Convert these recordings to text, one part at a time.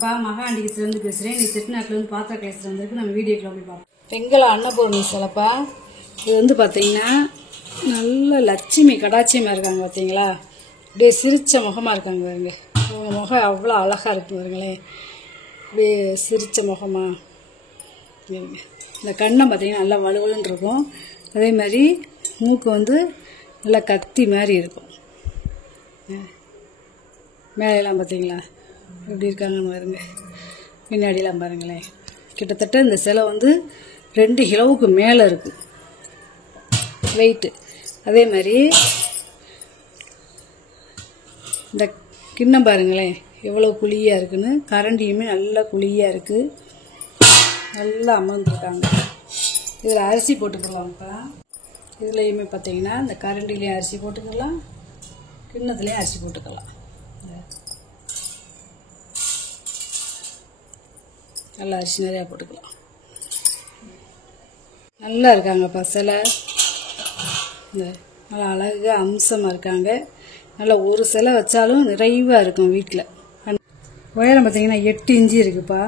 வணக்கம்ப்பா, மகாண்டிகிட்டிலேருந்து பேசுகிறேன். நீ செட்டிநாட்டிலேருந்து பாத்திர கிளாஸில் வந்துருக்கு. நம்ம வீடியோக்கில் போய் பார்ப்போம். வெங்கல அன்னபூர்ணி சிலைப்பா. இது வந்து பார்த்தீங்கன்னா நல்ல லட்சுமி கடாட்சியமாக இருக்காங்க. பார்த்தீங்களா, அப்படியே சிரித்த முகமாக இருக்காங்க பாருங்க. அவங்க முகம் அவ்வளோ அழகாக இருக்கு பாருங்களேன். அப்படியே சிரித்த முகமாக இந்த கண்ணை பார்த்தீங்கன்னா நல்லா வலுவலுன்னு இருக்கும். அதே மாதிரி மூக்கு வந்து நல்லா கத்தி மாதிரி இருக்கும். மேலையெல்லாம் பார்த்தீங்களா எப்படி இருக்காங்கன்னு பாருங்க. பின்னாடிலாம் பாருங்களேன். கிட்டத்தட்ட இந்த சிலை வந்து 2 கிலோவுக்கு மேலே இருக்குது வெயிட்டு. அதே மாதிரி இந்த கிண்ணம் பாருங்களேன் எவ்வளோ குழியாக இருக்குன்னு. கரண்டியுமே நல்லா குழியாக இருக்குது. நல்லா அமர்ந்துருக்காங்க. இதில் அரிசி போட்டுக்கலாம்ப்பா. இதுலேயுமே பார்த்தீங்கன்னா இந்த கரண்டிலையும் அரிசி போட்டுக்கலாம், கிண்ணத்துலேயும் அரிசி போட்டுக்கலாம். நல்லா அரிசி நிறையா போட்டுக்கலாம். நல்லா இருக்காங்கப்பா சிலை. இந்த நல்லா அழகாக அம்சமாக இருக்காங்க. நல்லா ஒரு சிலை வச்சாலும் நிறைவாக இருக்கும் வீட்டில். உயரம் பார்த்தீங்கன்னா 8 இன்ச்சு இருக்குப்பா.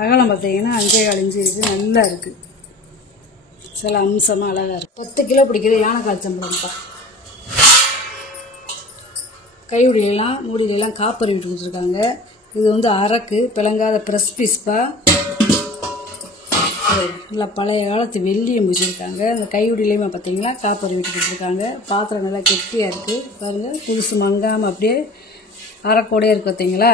அகலம் பார்த்தீங்கன்னா 5.25 இன்ச்சு இருக்குது. நல்லா இருக்குது சில அம்சமாக அழகாக இருக்குது. 10 கிலோ பிடிக்கிற யானைக்கால் சம்பளம்ப்பா. கையுடியெல்லாம் மூடியிலாம் காப்பர் விட்டு கொடுத்துருக்காங்க. இது வந்து அரக்கு பிளங்காத ப்ரெஸ் பீஸ்ப்பா. நல்லா பழைய காலத்து வெள்ளியை முடிச்சிருக்காங்க. அந்த கையுடியிலையுமே பார்த்தீங்கன்னா காப்பர் விட்டு கொடுத்துருக்காங்க. பாத்திரம் நல்லா கெட்டியாக இருக்குது பாருங்கள். புதுசு மங்காமல் அப்படியே அரக்கோடையே இருக்குது பார்த்தீங்களா.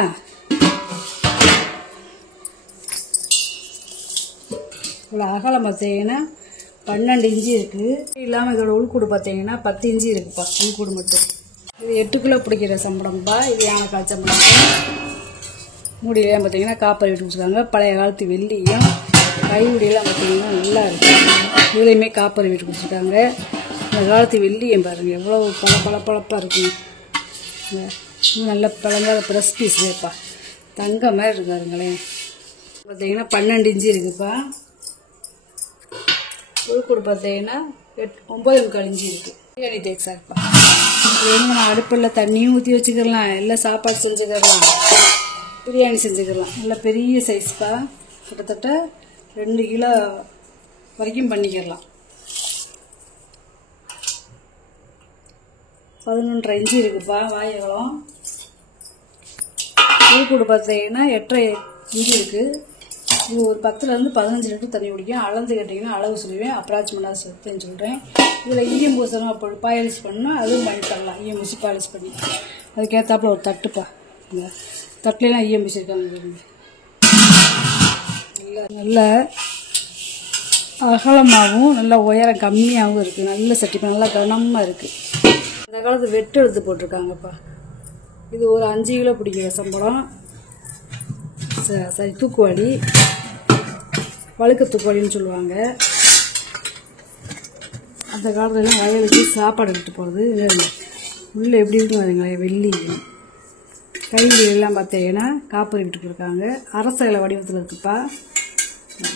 இவ்வளோ அகலம் பார்த்தீங்கன்னா 12 இன்ச்சு இருக்குது. இல்லாமல் இதோட உள்கூடு பார்த்தீங்கன்னா 10 இன்ச்சு இருக்குப்பா. உள்கூடு மட்டும். இது 8 கிலோ பிடிக்கிற சம்பளம்ப்பா. இது யானைக்கால் சம்பளம். மூடியெல்லாம் பார்த்தீங்கன்னா காப்பர் விட்டு வச்சுருக்காங்க. பழைய காலத்து வெள்ளியும் கையுடியெல்லாம் பார்த்தீங்கன்னா நல்லா இருக்குது. இதுலேயுமே காப்பர் விட்டு கொடுத்துருக்காங்க. இந்த காலத்து வெள்ளியும் பாருங்கள் எவ்வளோ பளபளப்பாக இருக்குங்க. நல்ல பழங்கால ப்ரெஸ் பீஸ் வேப்பா. தங்க மாதிரி இருக்காருங்களேன். பார்த்தீங்கன்னா 12 இன்ச்சு இருக்குப்பா. உள்கூடு பார்த்தீங்கன்னா 9.25 இன்ச்சு இருக்குது. பிரியாணி தேக்ஸாப்பா. நம்ம அடுப்பில் தண்ணியும் ஊற்றி வச்சுக்கலாம், இல்லை சாப்பாடு செஞ்சுக்கலாம், பிரியாணி செஞ்சுக்கலாம். நல்ல பெரிய சைஸ்ப்பா. கிட்டத்தட்ட 2 கிலோ வரைக்கும் பண்ணிக்கலாம். 11.5 இன்ச்சு இருக்குப்பா வாயகம். உள்கூடு பார்த்தீங்கன்னா 8.5 இன்ச்சு இருக்குது. இது ஒரு 10லேருந்து 15 லிட்டர் தண்ணி குடிக்கும். அளந்து கேட்டிங்கன்னா அளவு சொல்லுவேன், அப்ராக்சிமேட்டாக சொல்லுன்னு சொல்கிறேன். இதில் ஈயம் பூசணும், அப்போ பாலிஷ் பண்ணால் அதுவும் பண்ணி தரலாம். ஈயம் பூசி பாலிஷ் பண்ணி அதுக்கேற்றாப்புல ஒரு தட்டுப்பா. இந்த தட்டுலாம் ஈயம் பூசிருக்காங்க. நல்ல அகலமாகவும் நல்ல உயரம் கம்மியாகவும் இருக்குது. நல்ல சட்டிப்பா நல்லா கனமாக இருக்குது. இந்த காலத்து வெட்டு எடுத்து போட்டிருக்காங்கப்பா. இது ஒரு 5 கிலோ பிடிக்கிற சம்பளம். சரி தூக்குவாளி, வழுக்க தூக்குவாளின்னு சொல்லுவாங்க. அந்த காலத்துலாம் வயலுக்கு சாப்பாடு எடுத்து போகிறது. உள்ளே எப்படி இருக்குன்னு பாருங்களேன். வெள்ளி கைவிலாம் பார்த்தீங்கன்னா காப்பர் விட்டு இருக்காங்க. அரச இலை வடிவத்தில் இருக்குப்பா.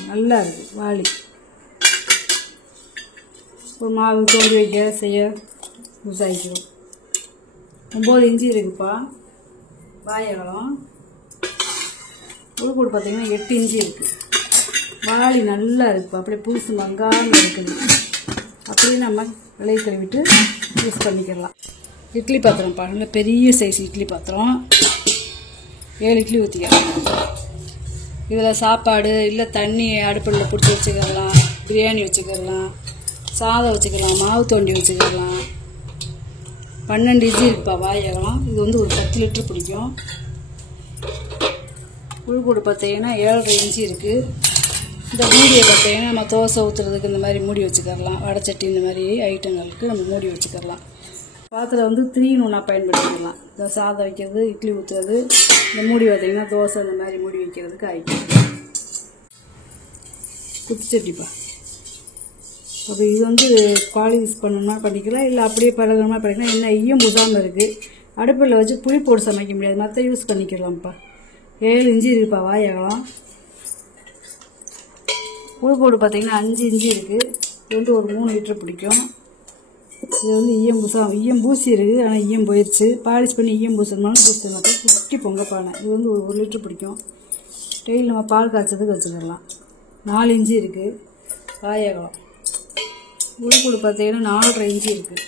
நல்லா இருக்குது. வாளி ஒரு மாவு தோண்டி வைக்க செய்ய யூஸ் ஆகிக்கும். 9 இன்ச்சு இருக்குப்பா வாயகம். உள்கூடு பார்த்தீங்கன்னா 8 இன்ச்சு இருக்குது. வாளி நல்லா இருக்குப்பா. அப்படியே புதுசு மங்காமல் இருக்குது. அப்படியே நம்ம விலை கழுவிட்டு யூஸ் பண்ணிக்கலாம். இட்லி பாத்திரம்ப்பா. நல்ல பெரிய சைஸ் இட்லி பாத்திரம். 7 இட்லி ஊற்றிக்கலாம். இதில் சாப்பாடு இல்லை தண்ணி அடுப்பில் பிடிச்சி வச்சுக்கலாம், பிரியாணி வச்சுக்கலாம், சாதம் வச்சுக்கலாம், மாவு தோண்டி வச்சுக்கலாம். 12 இன்ச்சு இருக்குப்பா வாயகம். இது வந்து ஒரு 10 லிட்டர் பிடிக்கும். உள்கூடு பார்த்தீங்கன்னா 7.5 இன்ச்சு இருக்குது. இந்த மூடியை பார்த்தீங்கன்னா நம்ம தோசை ஊற்றுறதுக்கு இந்த மாதிரி மூடி வச்சுக்கலாம். வடைச்சட்டி இந்த மாதிரி ஐட்டங்களுக்கு நம்ம மூடி வச்சுக்கலாம். பாத்திரம் வந்து 3 in 1 பயன்படுத்திக்கலாம். இந்த சாதம் வைக்கிறது, இட்லி ஊற்றுறது, இந்த மூடி பார்த்தீங்கன்னா தோசை இந்த மாதிரி மூடி வைக்கிறதுக்கு ஆயிக்கும். குத்துச்சட்டிப்பா. அப்போ இது வந்து பாலிஷ் பண்ணணும்னா பண்ணிக்கலாம், இல்லை அப்படியே பழகணுமா பண்ணிக்கலாம். என்ன ஈயம் பூசாமல் இருக்குது. அடுப்பில் வச்சு புளி போட்டு சமைக்க முடியாது, மற்ற யூஸ் பண்ணிக்கலாம்ப்பா. 7 இன்ச்சு இருக்குப்பா வாயகம். உள்கூடு பார்த்தீங்கன்னா 5 இன்ச்சு இருக்குது. இது வந்து ஒரு 3 லிட்டர் பிடிக்கும். இது வந்து ஈயம் பூசி இருக்குது, ஆனால் ஈயம் போயிடுச்சு. பாலிஷ் பண்ணி ஈயம் பூசணும்னாலும் பூசிடலாம். குட்டி பொங்க பானை. இது வந்து 1 லிட்டர் பிடிக்கும். டெய்லி நம்ம பால் காய்ச்சதுக்கு வச்சுக்கிடலாம். 4 இன்ச்சு இருக்குது. வாயகம் உள்கூடு பார்த்தீங்கன்னா 4.5 இன்ச்சு இருக்குது.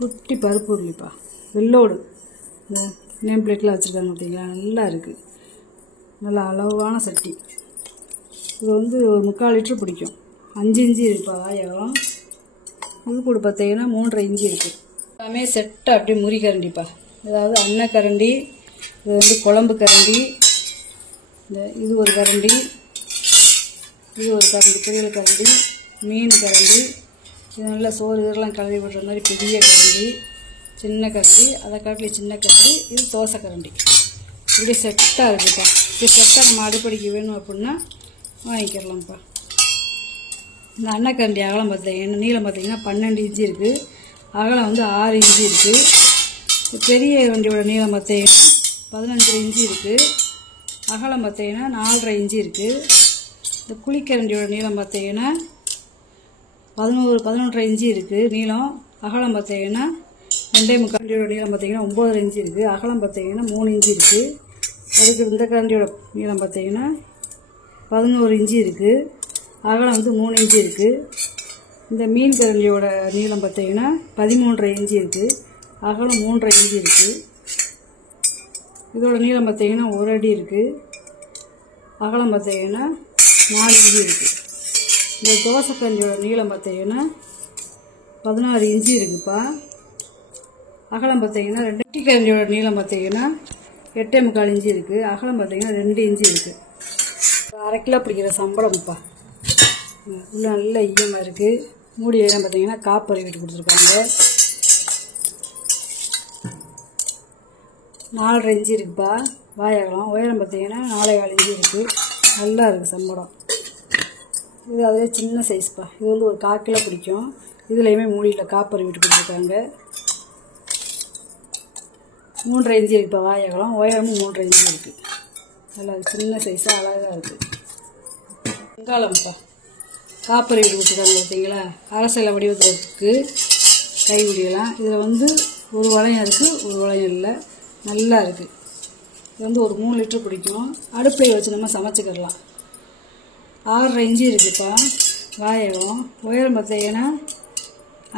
குட்டி பருப்பு உருளிப்பா, வெள்ளோடு. இந்த நேம் பிளேட்டில் வச்சுருக்காங்க பார்த்தீங்களா, நல்லா இருக்குது. நல்லா அளவான சட்டி. இது வந்து 3/4 லிட்டர் பிடிக்கும். 5 இன்ச்சு இருக்குப்பா வாயகம். உள்கூடு பார்த்தீங்கன்னா 3.5 இன்ச்சு இருக்குது. எல்லாமே செட்டாக அப்படியே முறி கரண்டிப்பா. அதாவது அன்ன கரண்டி, இது வந்து குழம்பு கரண்டி, இது ஒரு கரண்டி, இது ஒரு கரண்டி, பொரியல் கரண்டி, மீன் கரண்டி, இது நல்லா சோறு இதெல்லாம் கலவி விடுற மாதிரி பெரிய கரண்டி, சின்ன கரண்டி, அதை காட்டிலே சின்ன கரண்டி, இது தோசை கரண்டி. இப்படி செட்டாக இருக்குப்பா. இப்படி செட்டாக நம்ம அடுப்படிக்கு வேணும் அப்படின்னா வாங்கிக்கிறலாம்ப்பா. இந்த அன்னக்கரண்டி அகலம் பார்த்தீங்கன்னா நீளம் பார்த்தீங்கன்னா 12 இன்ச்சு இருக்குது. அகலம் வந்து 6 இன்ச்சு இருக்குது. பெரிய வண்டியோட நீளம் பார்த்தீங்கன்னா 15 இன்ச்சு இருக்குது. அகலம் பார்த்தீங்கன்னா 4.5 இன்ச்சு இருக்குது. இந்த குழிக்கரண்டியோட நீளம் பார்த்தீங்கன்னா 11.5 இன்ச்சு இருக்குது நீளம். அகலம் பார்த்தீங்கன்னா 2.75 கரண்டியோட நீளம் பார்த்தீங்கன்னா 9.5 இன்ச்சு இருக்குது. அகலம் பார்த்தீங்கன்னா 3 இன்ச்சு இருக்குது. அதுக்கு இந்த கரண்டியோட நீளம் பார்த்தீங்கன்னா 11 இன்ச்சு இருக்குது. அகலம் வந்து 3 இன்ச்சு இருக்குது. இந்த மீன் கரண்டியோட நீளம் பார்த்தீங்கன்னா 13.5 இன்ச்சு இருக்குது. அகலம் 3.5 இன்ச்சு இருக்குது. இதோட நீளம் பார்த்தீங்கன்னா 1 அடி இருக்குது. அகலம் பார்த்தீங்கன்னா 4 இன்ச்சு இருக்குது. இந்த தோசை கரண்டியோட நீளம் பார்த்தீங்கன்னா 16 இன்ச்சு இருக்குப்பா. அகலம் பார்த்தீங்கன்னா 2 கரண்டியோட நீளம் பார்த்தீங்கன்னா 8.25 இன்ச்சு இருக்குது. அகலம் பார்த்தீங்கன்னா 2 இன்ச்சு இருக்குது. 1/2 கிலோ பிடிக்கிற சம்பளம்ப்பா. உள்ள நல்ல ஈயமாக இருக்குது. மூடி எல்லாம் பார்த்தீங்கன்னா காப்பரை விட்டு கொடுத்துருக்காங்க. 4.5 இன்ச்சு இருக்குப்பா வாயகலம். உயரம் பார்த்தீங்கன்னா 4.25 இன்ச்சு இருக்குது. நல்லா இருக்குது சம்பளம். இது அதே சின்ன சைஸ்ப்பா. இது வந்து ஒரு 1/4 கிலோ பிடிக்கும். இதுலேயுமே மூடியில் காப்பரை விட்டு கொடுத்துருக்காங்க. 3.5 இன்ச்சு இருக்குப்பா வாயகலம். உயரமும் 3.5 இன்ச்சு இருக்குது. நல்லா சின்ன சைஸாக அழகாக இருக்குது. வெங்காயம்ப்பா காப்பரை விட்டு கொடுத்துருக்காங்க பார்த்தீங்களா. அரசியல் வடிவத்துக்கு கைவிடியலாம். இதில் வந்து ஒரு வளையம் இருக்குது, ஒரு வளையம் இல்லை. நல்லா இருக்குது. இது வந்து ஒரு 3 லிட்டர் பிடிக்கும். அடுப்பில் வச்சு நம்ம சமைச்சிக்கிடலாம். 6.5 இன்ச்சு இருக்குப்பா வாயகம். உயரம் பார்த்தீங்கன்னா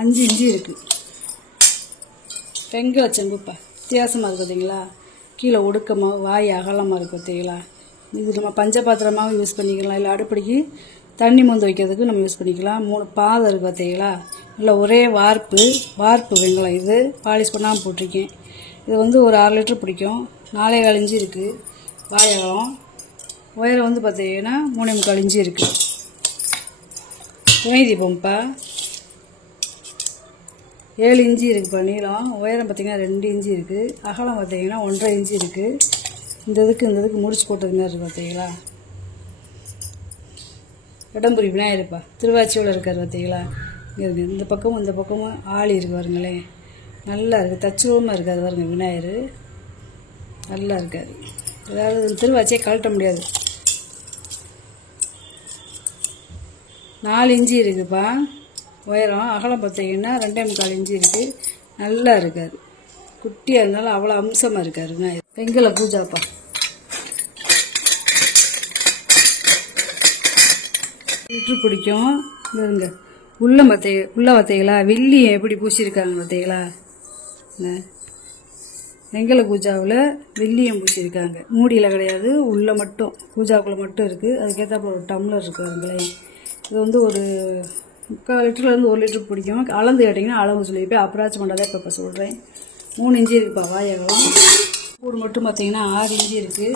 5 இன்ச்சு இருக்குது. வெங்காய செம்புப்பா வித்தியாசமாக இருக்குது பார்த்தீங்களா. கீழே ஒடுக்கமாக வாய் அகலமாக இருக்குது பார்த்தீங்களா. இது நம்ம பஞ்சபாத்திரமாகவும் யூஸ் பண்ணிக்கலாம், இல்லை அடுப்படிக்கு தண்ணி மொந்து வைக்கிறதுக்கு நம்ம யூஸ் பண்ணிக்கலாம். 3 பாதம் இருக்குது பார்த்தீங்களா. இல்லை ஒரே வார்ப்பு வெங்காயம். இது பாலிஷ் பண்ணாமல் போட்டிருக்கேன். இது வந்து ஒரு 6 லிட்டர் பிடிக்கும். 4.25 இன்ச்சு இருக்குது வாயகம். உயரம் வந்து பார்த்தீங்கன்னா 3.25 இன்ச்சு இருக்குது. துணை தீபம்ப்பா 7 இன்ச்சு இருக்குப்பா நீளம். உயரம் பார்த்தீங்கன்னா 2 இன்ச்சு இருக்குது. அகலம் பார்த்தீங்கன்னா 1.5 இன்ச்சு இருக்குது. இந்த இதுக்கு முடிச்சு போட்டது மாதிரி இருக்குது பார்த்தீங்களா. இடம்புரி விநாயகர்ப்பா திருவாச்சியோடு இருக்கார் பார்த்தீங்களா. இங்கே இருக்குது. இந்த பக்கமும் ஆளி இருக்கு பாருங்களேன். நல்லா இருக்குது. தச்சுவமாக இருக்காது பாருங்க விநாயகர். நல்லா இருக்காது. அதாவது திருவாச்சியை கழட்ட முடியாது. 4 இன்ச்சு இருக்குப்பா உயரம். அகலம் பார்த்தீங்கன்னா 2.25 இன்ச்சு இருக்குது. நல்லா இருக்காது. குட்டியாக இருந்தாலும் அவ்வளோ அம்சமாக இருக்காரு விநாயகர். வெங்கல பூஜாப்பா லிட்ரு பிடிக்கும். பாருங்க உள்ள பார்த்தீங்களா வெள்ளி எப்படி பூசியிருக்காங்க பார்த்தீங்களா. வெங்கல பூஜாவில் வெள்ளியம் பூசியிருக்காங்க. மூடியில் கிடையாது, உள்ளே மட்டும் பூஜாக்குள்ளே மட்டும் இருக்குது. அதுக்கேற்றாப்புல ஒரு டம்ளர் இருக்குதுங்களே. இது வந்து ஒரு 3/4 லிட்டர்லேருந்து 1 லிட்டர் பிடிக்கும். அளந்து கேட்டிங்கன்னா அளவு சொல்லியிருப்பேன். அப்ராச் பண்ணாதே இப்போ சொல்கிறேன். 3 இன்ச்சு இருக்குப்பா வாயகம். கூடு மட்டும் பார்த்தீங்கன்னா 6 இன்ச்சு இருக்குது.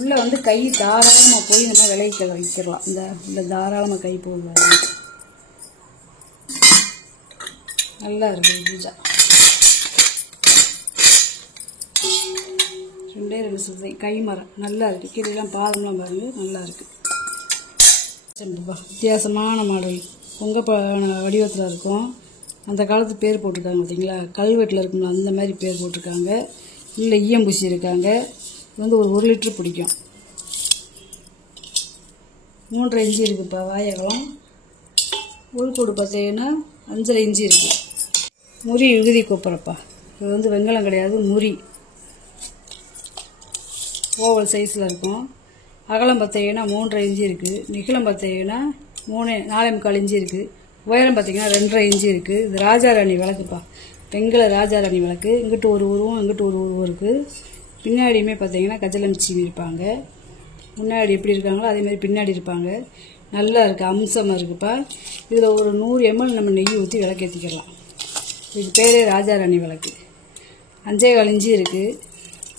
உள்ளே வந்து கை தாராளமாக போய் நம்ம விலைக்கு வைக்கிடலாம். இந்த தாராளமாக கை போடுவாங்க. நல்லா இருக்குது பூஜா. 2 சுத்தை கை மரம் நல்லா இருக்குது. கீழெல்லாம் பாதம்லாம் பாருங்கள் நல்லா இருக்குது. வித்தியாசமான மாடல் பொங்க வடிவத்தில் இருக்கும். அந்த காலத்து பேர் போட்டிருக்காங்க பார்த்தீங்களா. கல்வெட்டில் இருக்கும்ல அந்த மாதிரி பேர் போட்டிருக்காங்க. இல்லை ஈயம் பூசி இருக்காங்க. இது வந்து ஒரு 1 லிட்டர் பிடிக்கும். 3.5 இன்ச்சு இருக்குப்பா வாயகம். உள்கூடு பார்த்தீங்கன்னா 5.5 இன்ச்சு இருக்குது. முறி விகுதி கொப்பரைப்பா. இது வந்து வெங்காயம் கிடையாது, முறி. ஓவல் சைஸில் இருக்கும். அகலம் பார்த்தீங்கன்னா 3.5 இன்ச்சு இருக்குது. நீளம் பார்த்தீங்கன்னா 4.25 இன்ச்சு இருக்குது. உயரம் பார்த்தீங்கன்னா 2.5 இன்ச்சு இருக்குது. இது ராஜாராணி விளக்குப்பா, வெங்கல ராஜாராணி விளக்கு. இங்கிட்டு ஒரு உருவம், இங்கிட்டு ஒரு உருவம் இருக்குது. பின்னாடியுமே பார்த்தீங்கன்னா கஜலமிச்சி இருப்பாங்க. முன்னாடி எப்படி இருக்காங்களோ அதேமாதிரி பின்னாடி இருப்பாங்க. நல்லா இருக்குது, அம்சமாக இருக்குப்பா. இதில் ஒரு 100 ml நம்ம நெய் ஊற்றி விளக்கேற்றிக்கலாம். இது பேரே ராஜாராணி விளக்கு. 5.25 இன்ச்சு இருக்குது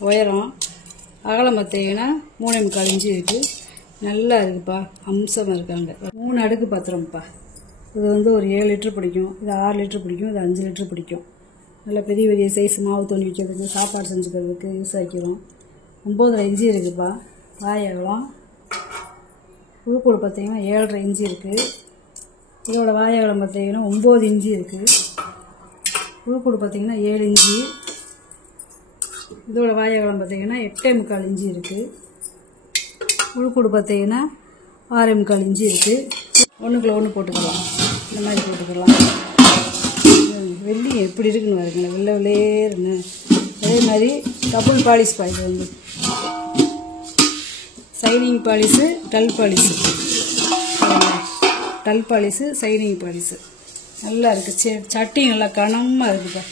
உயரம். அகலம் பார்த்தீங்கன்னா 3.25 இன்ச்சு இருக்குது. நல்லா இருக்குப்பா, அம்சமாக இருக்காங்க. 3 அடுக்கு பாத்திரம்ப்பா. இது வந்து ஒரு 7 லிட்டர் பிடிக்கும், இது 6 லிட்டர் பிடிக்கும், இது 5 லிட்டர் பிடிக்கும். நல்லா பெரிய பெரிய சைஸ் மாவு தண்ணி வைக்கிறதுக்கு, சாப்பாடு செஞ்சுக்கிறதுக்கு யூஸ் ஆக்கிடும். 9.5 இன்ச்சு இருக்குப்பா வாய் அகலம். உள்கூடு பார்த்தீங்கன்னா 7.5 இன்ச்சு இருக்குது. இதோட வாய் அகலம் பார்த்தீங்கன்னா 9 இன்ச்சு இருக்குது. உள்கூடு பார்த்தீங்கன்னா 7 இன்ச்சு. இதோட வாய் அகலம் பார்த்தீங்கன்னா 8.25 இன்ச்சு இருக்குது. உள்கூடு பார்த்தீங்கன்னா 6.25 இன்ச்சு இருக்குது. ஒன்றுக்குள்ள ஒன்று போட்டுக்கலாம், இந்த மாதிரி போட்டுக்கலாம். வெள்ளி எப்படி இருக்குன்னு பாருங்களேன், வெள்ளை வெள்ளையேன்னு. அதே மாதிரி டபுள் பாலிஷ் பா. இது வந்து signing polish, dull polish. Dull polish, signing polish. நல்லா இருக்குது. சட்டி நல்லா கனமாக இருக்குப்பா.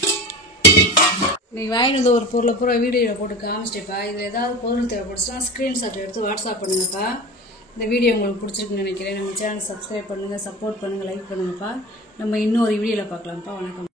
நீங்கள் வாங்கினது ஒரு பொருளை பூரா வீடியோவில் போட்டு காமிச்சிட்டேப்பா. இதில் ஏதாவது பொருள் தேவைப்படுச்சுன்னா ஸ்க்ரீன்ஷாட் எடுத்து வாட்ஸ்அப் பண்ணுங்கப்பா. இந்த வீடியோ உங்களுக்கு பிடிச்சிருக்குன்னு நினைக்கிறேன். நம்ம சேனல் சப்ஸ்கிரைப் பண்ணுங்கள், சப்போர்ட் பண்ணுங்கள், லைக் பண்ணுங்கப்பா. நம்ம இன்னொரு வீடியோவில் பார்க்கலாம்ப்பா. வணக்கம்.